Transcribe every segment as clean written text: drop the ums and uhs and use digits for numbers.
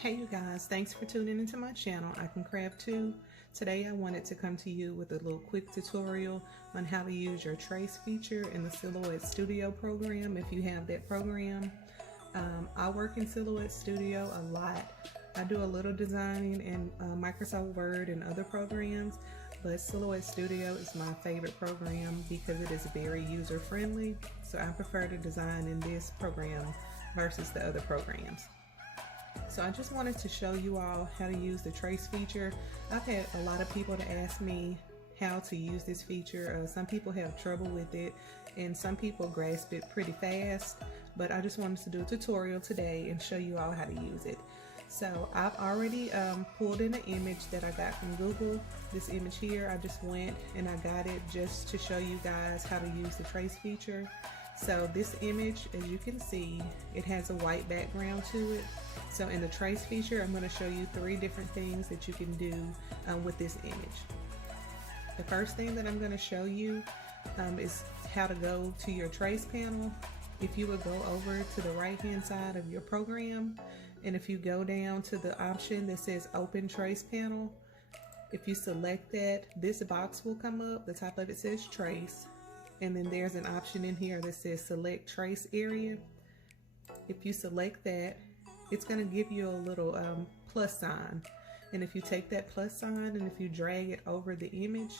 Hey you guys, thanks for tuning into my channel, I Can Craft Too. Today I wanted to come to you with a little quick tutorial on how to use your trace feature in the Silhouette Studio program if you have that program. I work in Silhouette Studio a lot. I do a little designing in Microsoft Word and other programs, but Silhouette Studio is my favorite program because it is very user friendly. So I prefer to design in this program versus the other programs. So I just wanted to show you all how to use the trace feature. I've had a lot of people to ask me how to use this feature. Some people have trouble with it and some people grasp it pretty fast, but I just wanted to do a tutorial today and show you all how to use it. So I've already pulled in an image that I got from Google. This image here, I just went and I got it just to show you guys how to use the trace feature. So this image, as you can see, it has a white background to it. So in the trace feature, I'm going to show you 3 different things that you can do with this image. The first thing that I'm going to show you is how to go to your trace panel. If you would go over to the right hand side of your program, and if you go down to the option that says Open Trace Panel, if you select that, this box will come up. The top of it says Trace. And then there's an option in here that says Select Trace Area. If you select that, it's going to give you a little plus sign. And if you take that plus sign and if you drag it over the image,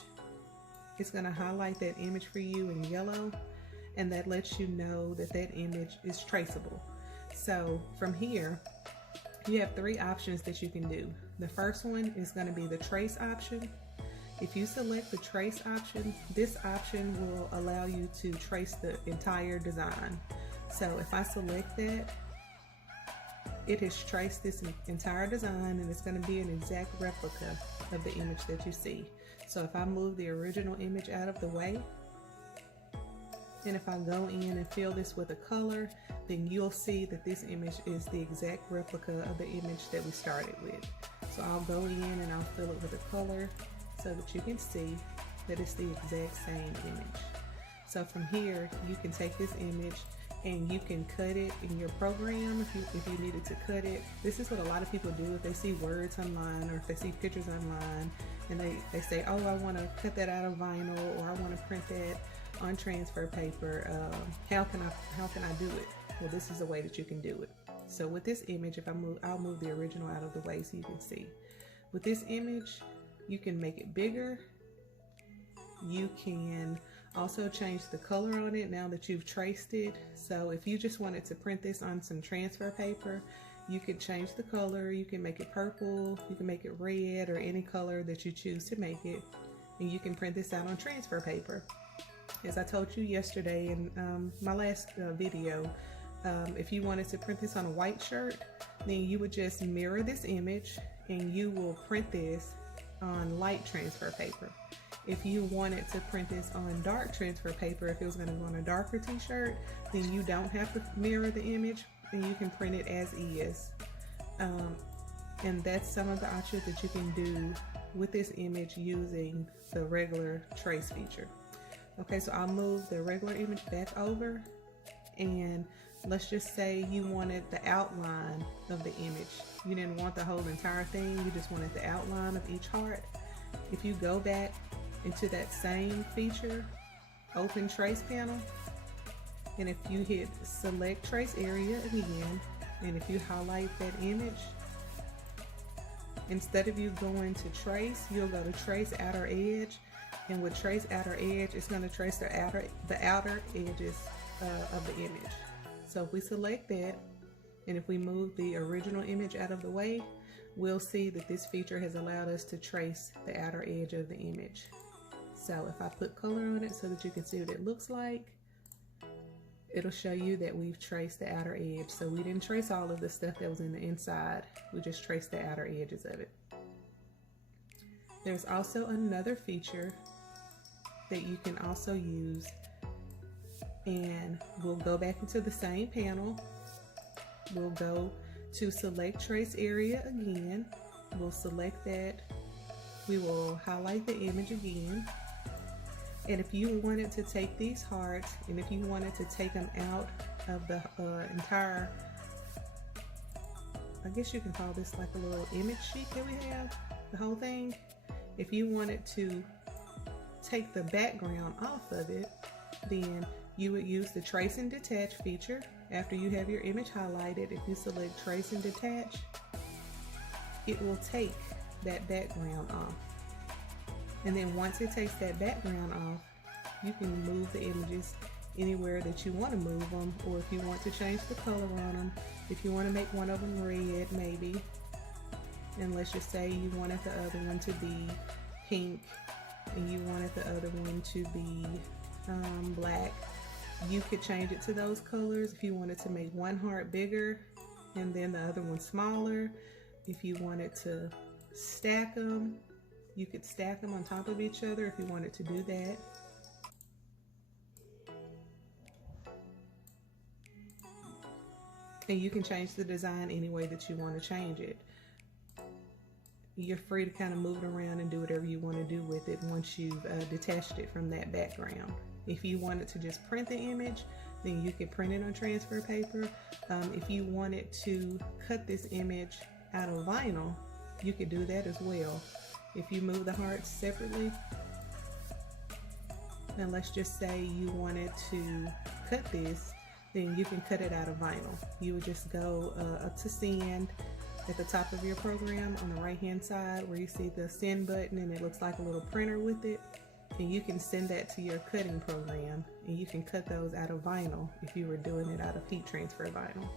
it's going to highlight that image for you in yellow. And that lets you know that that image is traceable. So from here, you have 3 options that you can do. The first one is going to be the trace option. If you select the trace option, this option will allow you to trace the entire design. So if I select that, it has traced this entire design and it's going to be an exact replica of the image that you see. So if I move the original image out of the way, and if I go in and fill this with a color, then you'll see that this image is the exact replica of the image that we started with. So I'll go in and I'll fill it with a color so that you can see that it's the exact same image. So from here, you can take this image and you can cut it in your program if you needed to cut it. This is what a lot of people do if they see words online or if they see pictures online and they say, oh, I want to cut that out of vinyl, or I want to print that on transfer paper. How can I do it? Well, this is a way that you can do it. So with this image, I'll move the original out of the way so you can see. With this image, you can make it bigger. You can also change the color on it now that you've traced it. So if you just wanted to print this on some transfer paper, you could change the color. You can make it purple, you can make it red, or any color that you choose to make it. And you can print this out on transfer paper. As I told you yesterday in my last video, if you wanted to print this on a white shirt, then you would just mirror this image and you will print this on light transfer paper. If you wanted to print this on dark transfer paper, if it was going to go on a darker t-shirt, then you don't have to mirror the image and you can print it as is. And that's some of the options that you can do with this image using the regular trace feature. Okay, so I'll move the regular image back over, and let's just say you wanted the outline of the image. You didn't want the whole entire thing, you just wanted the outline of each heart. If you go back into that same feature, Open Trace Panel, and if you hit Select Trace Area again, and if you highlight that image, instead of you going to Trace, you'll go to Trace Outer Edge, and with Trace Outer Edge, it's going to trace the outer edges of the image. So if we select that, and if we move the original image out of the way, we'll see that this feature has allowed us to trace the outer edge of the image. So if I put color on it so that you can see what it looks like, it'll show you that we've traced the outer edge. So we didn't trace all of the stuff that was in the inside, we just traced the outer edges of it. There's also another feature that you can also use, and we'll go back into the same panel. We'll go to Select Trace Area again. We'll select that. We will highlight the image again. And if you wanted to take these hearts, and if you wanted to take them out of the entire I guess you can call this like a little image sheet that we have, the whole thing. If you wanted to take the background off of it, then you would use the Trace and Detach feature. After you have your image highlighted, if you select Trace and Detach, it will take that background off. And then once it takes that background off, you can move the images anywhere that you want to move them, or if you want to change the color on them, if you want to make one of them red maybe, and let's just say you wanted the other one to be pink and you wanted the other one to be black, you could change it to those colors. If you wanted to make one heart bigger and then the other one smaller, if you wanted to stack them, you could stack them on top of each other if you wanted to do that. And you can change the design any way that you want to change it. You're free to kind of move it around and do whatever you want to do with it once you've detached it from that background. If you wanted to just print the image, then you could print it on transfer paper. If you wanted to cut this image out of vinyl, you could do that as well. If you move the hearts separately, and let's just say you wanted to cut this, then you can cut it out of vinyl. You would just go up to send at the top of your program on the right hand side where you see the send button and it looks like a little printer with it, and you can send that to your cutting program and you can cut those out of vinyl if you were doing it out of heat transfer vinyl.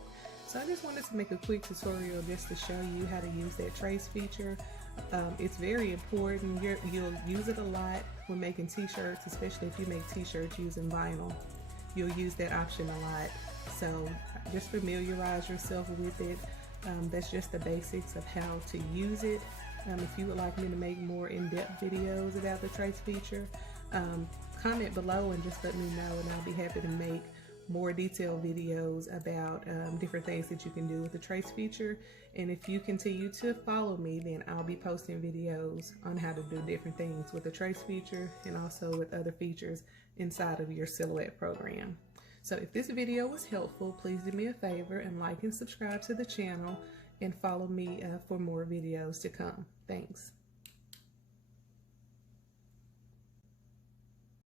So I just wanted to make a quick tutorial just to show you how to use that trace feature. It's very important. You'll use it a lot when making t-shirts, especially if you make t-shirts using vinyl. You'll use that option a lot. So just familiarize yourself with it. That's just the basics of how to use it. If you would like me to make more in-depth videos about the trace feature, comment below and just let me know, and I'll be happy to make more detailed videos about different things that you can do with the trace feature. And if you continue to follow me, then I'll be posting videos on how to do different things with the trace feature and also with other features inside of your Silhouette program. So if this video was helpful, please do me a favor and like and subscribe to the channel and follow me for more videos to come. Thanks.